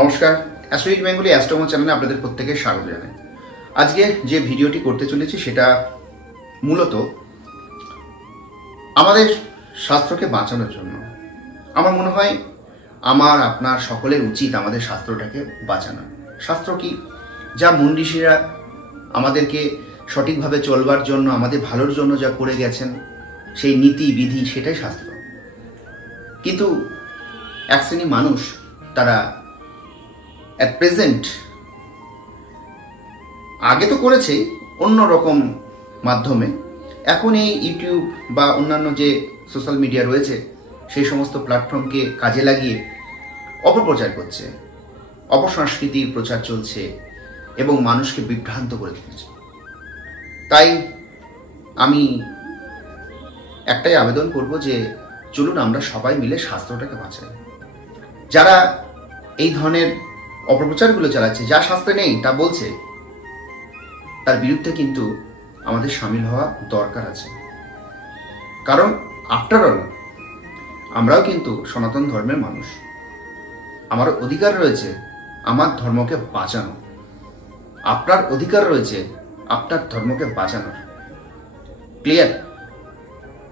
নমস্কার, অ্যাস্ট্রোইট বেঙ্গলি অ্যাস্ট্রোমো চ্যানেলে আপনাদের প্রত্যেকের স্বাগত জানাই। আজকে যে ভিডিওটি করতে চলেছি সেটা মূলত আমাদের শাস্ত্রকে বাঁচানোর জন্য। আমার মনে হয় আমার আপনার সকলের উচিত আমাদের শাস্ত্রটাকে বাঁচানো। শাস্ত্র কি? যা মুনিঋষিরা আমাদেরকে সঠিকভাবে চলবার জন্য, আমাদের ভালোর জন্য যা করে গেছেন, সেই নীতি বিধি, সেটাই শাস্ত্র। কিন্তু এক শ্রেণী মানুষ তারা অ্যাট প্রেজেন্ট, আগে তো করেছে অন্য রকম মাধ্যমে, এখন এই ইউটিউব বা অন্যান্য যে সোশ্যাল মিডিয়া রয়েছে সেই সমস্ত প্ল্যাটফর্মকে কাজে লাগিয়ে অপপ্রচার করছে, অপসংস্কৃতির প্রচার চলছে এবং মানুষকে বিভ্রান্ত করে তুলছে। তাই আমি একটাই আবেদন করব যে চলুন আমরা সবাই মিলে শাস্ত্রটাকে বাঁচাই। যারা এই ধরনের অপপ্রচারগুলো চালাচ্ছে, যা শাস্ত্রে নেই তা বলছে, তার বিরুদ্ধে কিন্তু আমাদের সামিল হওয়া দরকার আছে। কারণ আফটার অল আমরাও কিন্তু সনাতন ধর্মের মানুষ। আমার অধিকার রয়েছে আমার ধর্মকে বাঁচানো, আপনার অধিকার রয়েছে আপনার ধর্মকে বাঁচানোর। ক্লিয়ার?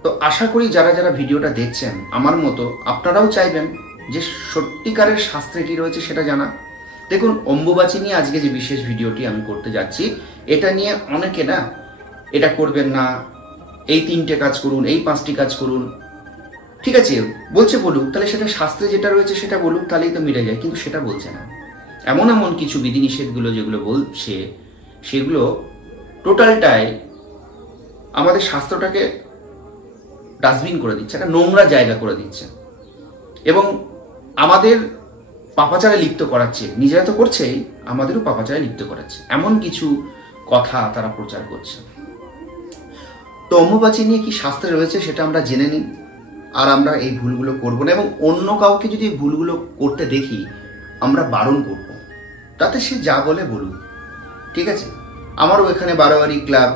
তো আশা করি যারা যারা ভিডিওটা দেখছেন আমার মতো আপনারাও চাইবেন যে সত্যিকারের শাস্ত্রে কি রয়েছে সেটা জানা। দেখুন, অম্বুবাচী নিয়ে আজকে যে বিশেষ ভিডিওটি আমি করতে যাচ্ছি, এটা নিয়ে অনেকে না, এটা করবেন না, এই 3টে কাজ করুন, এই 5টি কাজ করুন, ঠিক আছে বলছে, বলুক, তাহলে সেটা শাস্ত্রে যেটা রয়েছে সেটা বলুক, তাহলেই তো মিলে যায়। কিন্তু সেটা বলছে না। এমন এমন কিছু বিধিনিষেধগুলো যেগুলো বলছে সেগুলো টোটালটাই আমাদের শাস্ত্রটাকে ডাস্টবিন করে দিচ্ছে, একটা নোংরা জায়গা করে দিচ্ছে এবং আমাদের পাপাচারে লিপ্ত করাচ্ছে। নিজেরা তো করছেই, আমাদেরও পাপাচারে লিপ্ত করাচ্ছে, এমন কিছু কথা তারা প্রচার করছে। তো অম্বুবাচী নিয়ে কি শাস্ত্রে রয়েছে সেটা আমরা জেনে নিই, আর আমরা এই ভুলগুলো করবো না। এবং অন্য কাউকে যদি এই ভুলগুলো করতে দেখি আমরা বারণ করব, তাতে সে যা বলে বলুক, ঠিক আছে। আমারও এখানে বারোয়ারি ক্লাব,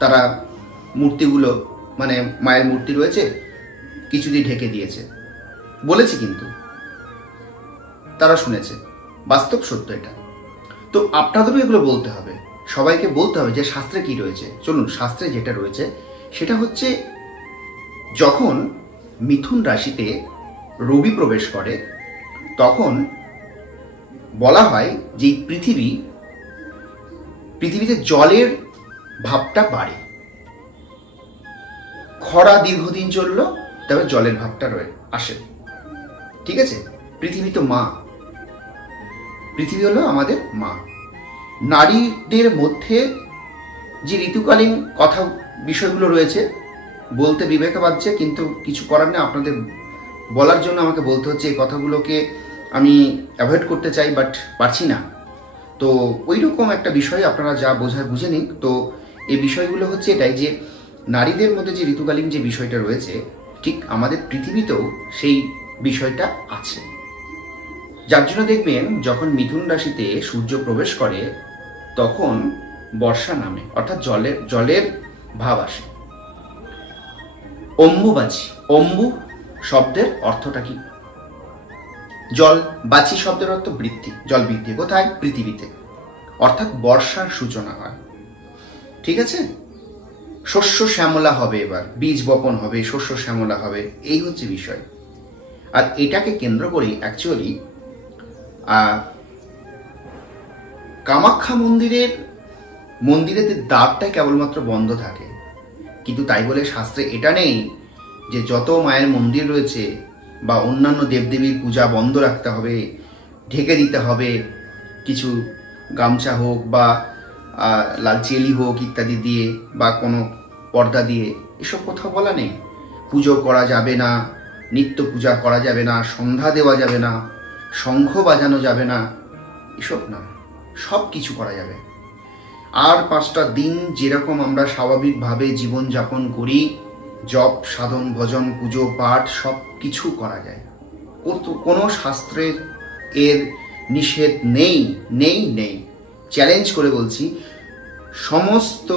তারা মূর্তিগুলো, মানে মায়ের মূর্তি রয়েছে, কিছুদিন ঢেকে দিয়েছে বলেছি, কিন্তু তারা শুনেছে, বাস্তব সত্য এটা। তো আপনাদেরও এগুলো বলতে হবে, সবাইকে বলতে হবে যে শাস্ত্রে কি রয়েছে। চলুন, শাস্ত্রে যেটা রয়েছে সেটা হচ্ছে, যখন মিথুন রাশিতে রবি প্রবেশ করে তখন বলা হয় যে পৃথিবীতে জলের ভাবটা বাড়ে। খরা দীর্ঘদিন চললো, তবে জলের ভাবটা আসে, ঠিক আছে। পৃথিবী তো মা, পৃথিবী হলো আমাদের মা। নারীদের মধ্যে যে ঋতুকালীন কথা বিষয়গুলো রয়েছে বলতে বিবেকে বাজছে, কিন্তু কিছু করার নেই, আপনাদের বলার জন্য আমাকে বলতে হচ্ছে। এই কথাগুলোকে আমি অ্যাভয়েড করতে চাই, বাট পারছি না। তো ওই রকম একটা বিষয় আপনারা যা বোঝায় বুঝে নিন। তো এই বিষয়গুলো হচ্ছে এটাই, যে নারীদের মধ্যে যে ঋতুকালীন যে বিষয়টা রয়েছে, ঠিক আমাদের পৃথিবীতেও সেই বিষয়টা আছে। যার জন্য দেখবেন যখন মিথুন রাশিতে সূর্য প্রবেশ করে তখন বর্ষা নামে, অর্থাৎ জলের ভাব আসে। অম্বুবাচী, অম্বু শব্দের অর্থটা কি? জল। বাচী শব্দের অর্থ বৃদ্ধি, জল বৃদ্ধি। কোথায়? পৃথিবীতে। অর্থাৎ বর্ষার সূচনা হয়, ঠিক আছে। শস্য শ্যামলা হবে, এবার বীজ বপন হবে, শস্য শ্যামলা হবে, এই হচ্ছে বিষয়। আর এটাকে কেন্দ্র করে অ্যাকচুয়ালি কামাখ্যা মন্দিরের দ্বারটাই কেবলমাত্র বন্ধ থাকে। কিন্তু তাই বলে শাস্ত্রে এটা নেই যে যত মায়ের মন্দির রয়েছে বা অন্যান্য দেবদেবীর পূজা বন্ধ রাখতে হবে, ঢেকে দিতে হবে, কিছু গামছা হোক বা লাল চেলি হোক ইত্যাদি দিয়ে বা কোনো পর্দা দিয়ে, এসব কোথাও বলা নেই। পুজো করা যাবে না, নিত্য পূজা করা যাবে না, সন্ধ্যা দেওয়া যাবে না, শঙ্খ বাজানো যাবে না, এসব না, সব কিছু করা যাবে। আর 5টা দিন যেরকম আমরা স্বাভাবিকভাবে জীবনযাপন করি, জপ সাধন ভজন পুজো পাঠ সব কিছু করা যায়। কোনো শাস্ত্রের এর নিষেধ নেই, নেই নেই। চ্যালেঞ্জ করে বলছি, সমস্ত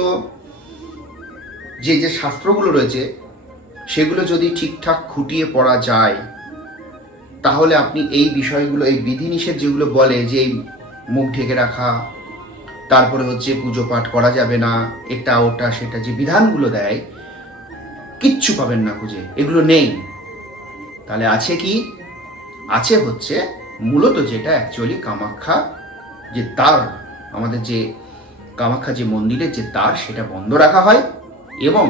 যে শাস্ত্রগুলো রয়েছে সেগুলো যদি ঠিকঠাক খুঁটিয়ে পড়া যায় তাহলে আপনি এই বিষয়গুলো, এই বিধিনিষেধ যেগুলো বলে যে এই মুখ ঢেকে রাখা, তারপরে হচ্ছে পুজো পাঠ করা যাবে না, এটা ওটা সেটা, যে বিধানগুলো দেয় কিচ্ছু পাবেন না খুঁজে, এগুলো নেই। তাহলে আছে কি? আছে হচ্ছে মূলত যেটা অ্যাকচুয়ালি কামাখ্যা যে দ্বার, আমাদের যে কামাখ্যা যে মন্দিরের যে দ্বার, সেটা বন্ধ রাখা হয়, এবং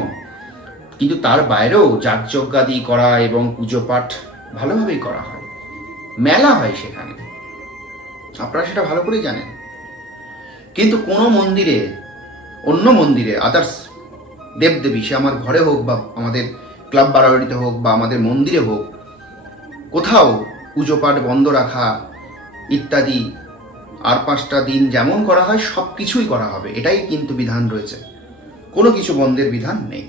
কিন্তু তার বাইরেও যাগযজ্ঞাদি করা এবং পুজো পাঠ ভালোভাবেই করা হয়, মেলা হয় সেখানে, আপনারা সেটা ভালো করেই জানেন। কিন্তু কোনো মন্দিরে, অন্য মন্দিরে, আদার্স দেবদেবী, সে আমার ঘরে হোক বা আমাদের ক্লাব বাড়াবাড়িতে হোক বা আমাদের মন্দিরে হোক, কোথাও পুজো পাঠ বন্ধ রাখা ইত্যাদি আর 5টা দিন যেমন করা হয় সব কিছুই করা হবে, এটাই কিন্তু বিধান রয়েছে, কোনো কিছু বন্ধের বিধান নেই।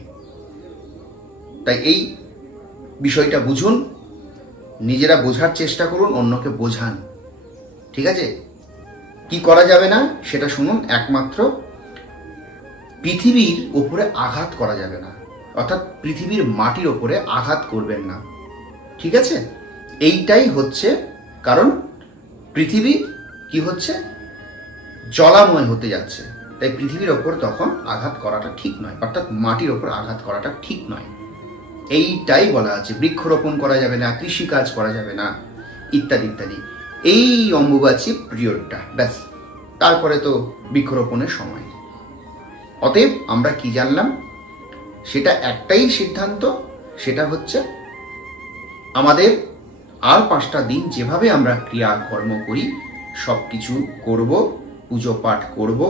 তাই এই বিষয়টা বুঝুন, নিজেরা বোঝার চেষ্টা করুন, অন্যকে বোঝান, ঠিক আছে? কি করা যাবে না সেটা শুনুন। একমাত্র পৃথিবীর উপরে আঘাত করা যাবে না, অর্থাৎ পৃথিবীর মাটির ওপরে আঘাত করবেন না, ঠিক আছে? এইটাই হচ্ছে কারণ পৃথিবী কি হচ্ছে, জলাময় হতে যাচ্ছে, তাই পৃথিবীর ওপর তখন আঘাত করাটা ঠিক নয়, অর্থাৎ মাটির ওপর আঘাত করাটা ঠিক নয়। এইটাই বলা আছে, বৃক্ষরোপণ করা যাবে না, কৃষিকাজ করা যাবে না, ইত্যাদি ইত্যাদি। এই অম্বুবাচী পিরিয়ডটা, ব্যাস, তারপরে তো বৃক্ষরোপণের সময়। অতএব আমরা কি জানলাম? সেটা একটাই সিদ্ধান্ত, সেটা হচ্ছে আমাদের আর 5টা দিন যেভাবে আমরা ক্রিয়াকর্ম করি সব কিছু করব, পুজো পাঠ করব,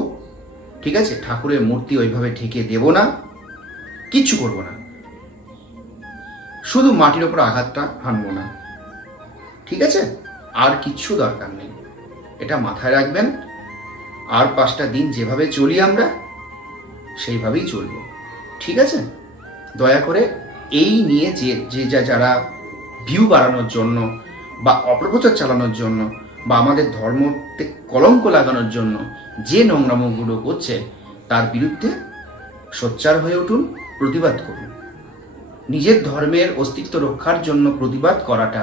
ঠিক আছে? ঠাকুরের মূর্তি ওইভাবে ঢেকে দেব না, কিচ্ছু করব না, শুধু মাটির ওপর আঘাতটা হানবো না, ঠিক আছে? আর কিচ্ছু দরকার নেই, এটা মাথায় রাখবেন। আর 5টা দিন যেভাবে চলি আমরা সেইভাবেই চলব, ঠিক আছে? দয়া করে এই নিয়ে যারা ভিউ বাড়ানোর জন্য বা অপপ্রচার চালানোর জন্য বা আমাদের ধর্মতে কলঙ্ক লাগানোর জন্য যে নোংরামোগুলো করছে তার বিরুদ্ধে সোচ্চার হয়ে উঠুন, প্রতিবাদ করুন। নিজের ধর্মের অস্তিত্ব রক্ষার জন্য প্রতিবাদ করাটা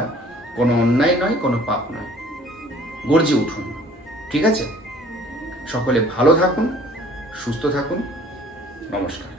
কোনো অন্যায় নয়, কোনো পাপ নয়, গর্জে উঠুন, ঠিক আছে? সকলে ভালো থাকুন, সুস্থ থাকুন, নমস্কার।